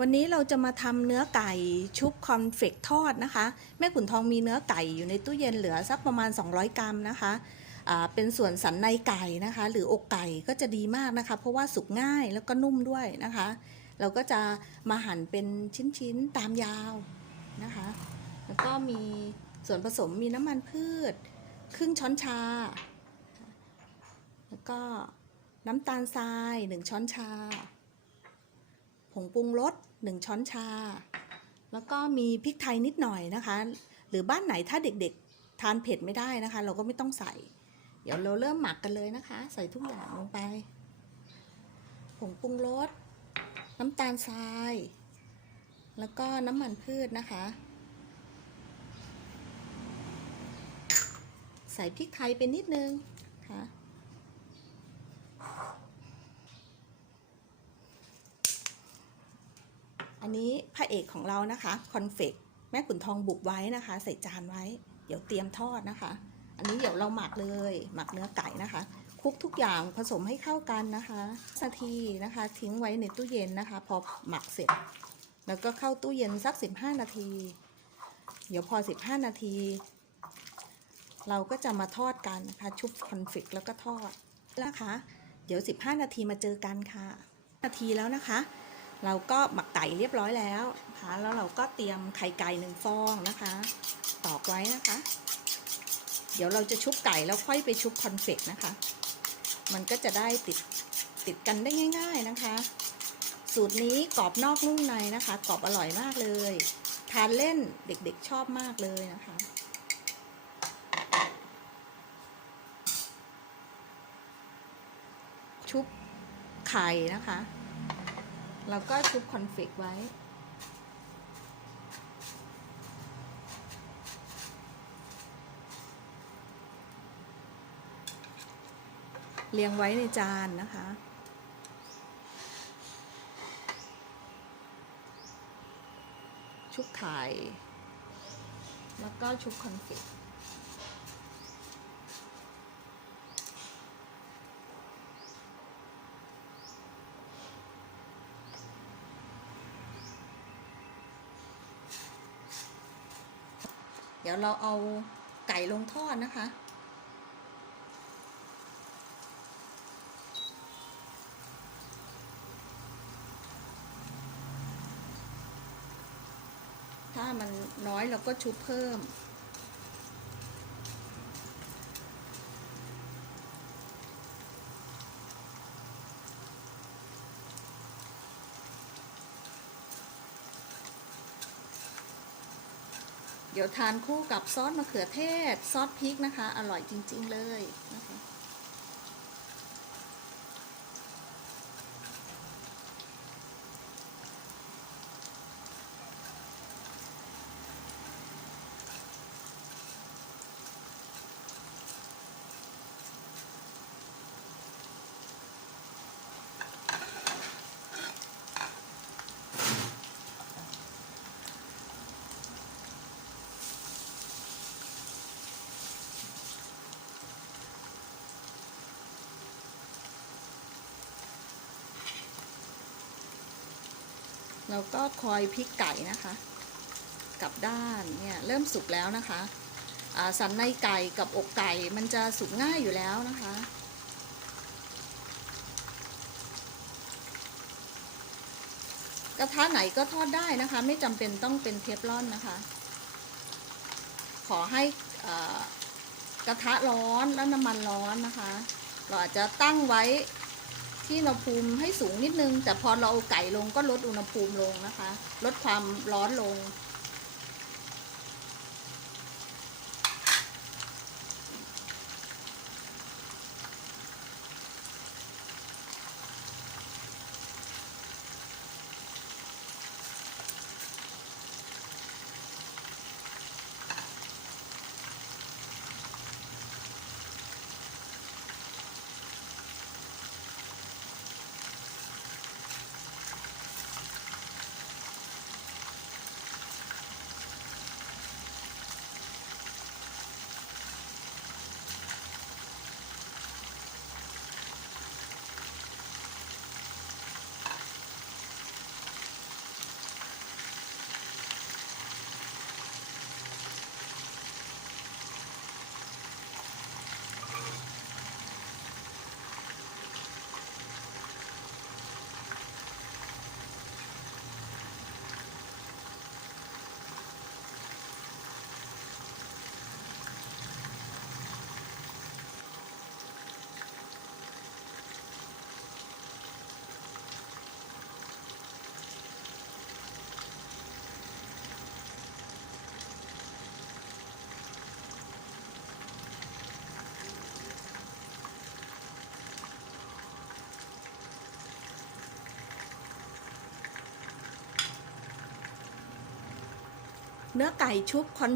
วันนี้เราจะมาทำเนื้อไก่ชุบคอนเฟกทอดนะคะ แม่ขุนทองมีเนื้อไก่อยู่ในตู้เย็นเหลือสักประมาณ 200 กรัมนะคะเป็นส่วนสันในไก่นะคะ หรืออกไก่ก็จะดีมากนะคะ เพราะว่าสุกง่ายแล้วก็นุ่มด้วยนะคะ เราก็จะมาหั่นเป็นชิ้นๆตามยาวนะคะ แล้วก็มีส่วนผสมมีน้ำมันพืช ครึ่งช้อนชา แล้วก็น้ำตาลทราย 1 ช้อนชา งปรุงรส1 ช้อนชา แล้วก็มีพริกไทยนิดหน่อยนะคะ หรือบ้านไหนถ้าเด็กๆทานเผ็ดไม่ได้นะคะ เราก็ไม่ต้องใส่ เดี๋ยวเราเริ่มหมักกันเลยนะคะ ใส่ทุกอย่างลงไป ผงปรุงรสน้ำตาลทราย แล้วก็น้ำมันพืชนะคะ ใส่พริกไทยไปนิดนึงค่ะ อันนี้พระเอกของเรานะคะคอนเฟกแม่ขุนทองบุบไว้นะคะ ใส่จานไว้ เดี๋ยวเตรียมทอดนะคะ อันนี้เดี๋ยวเราหมักเลย หมักเนื้อไก่นะคะคลุกทุกอย่างผสมให้เข้ากันนะคะนาทีนะคะ ทิ้งไว้ในตู้เย็นนะคะ พอหมักเสร็จ แล้วก็เข้าตู้เย็นสัก 15 นาที เดี๋ยวพอ 15 นาที เราก็จะมาทอดกันนะคะ ชุบคอนเฟกแล้วก็ทอดนะคะ เดี๋ยว 15 นาทีมาเจอกันค่ะ นาทีแล้วนะคะ เราก็หมักไก่เรียบร้อยแล้วนะคะแล้วเราก็เตรียมไข่ไก่หนึ่งฟองนะคะ ตอกไว้นะคะ เดี๋ยวเราจะชุบไก่แล้วค่อยไปชุบคอนเฟกนะคะ มันก็จะได้ติดติดกันได้ง่าย ๆนะคะ สูตรนี้กรอบนอกนุ่มในนะคะ กรอบอร่อยมากเลย ทานเล่นเด็กๆชอบมากเลยนะคะชุบไข่นะคะ แล้วก็ชุบคอนเฟกไว้ เรียงไว้ในจานนะคะ ชุบไข่ แล้วก็ชุบคอนเฟก ดี๋ยวเราเอาไก่ลงทอดนะคะ ถ้ามันน้อยเราก็ชุบเพิ่ม เดี๋ยวทานคู่กับซอสมะเขือเทศ ซอสพริกนะคะ อร่อยจริง ๆ เลยนะคะ เราก็คอยพลิกไก่นะคะกลับด้านเนี่ยเริ่มสุกแล้วนะคะสันในไก่กับอกไก่มันจะสุกง่ายอยู่แล้วนะคะ กระทะไหนก็ทอดได้นะคะ ไม่จำเป็นต้องเป็นเทฟลอนนะคะ ขอให้อ่ากระทะร้อนแล้วน้ำมันร้อนนะคะ เราอาจจะตั้งไว้ ที่อุณหภูมิให้สูงนิดนึง แต่พอเราเอาไก่ลงก็ลดอุณหภูมิลงนะคะ ลดความร้อนลง เนื้อไก่ชุบคอนเฟ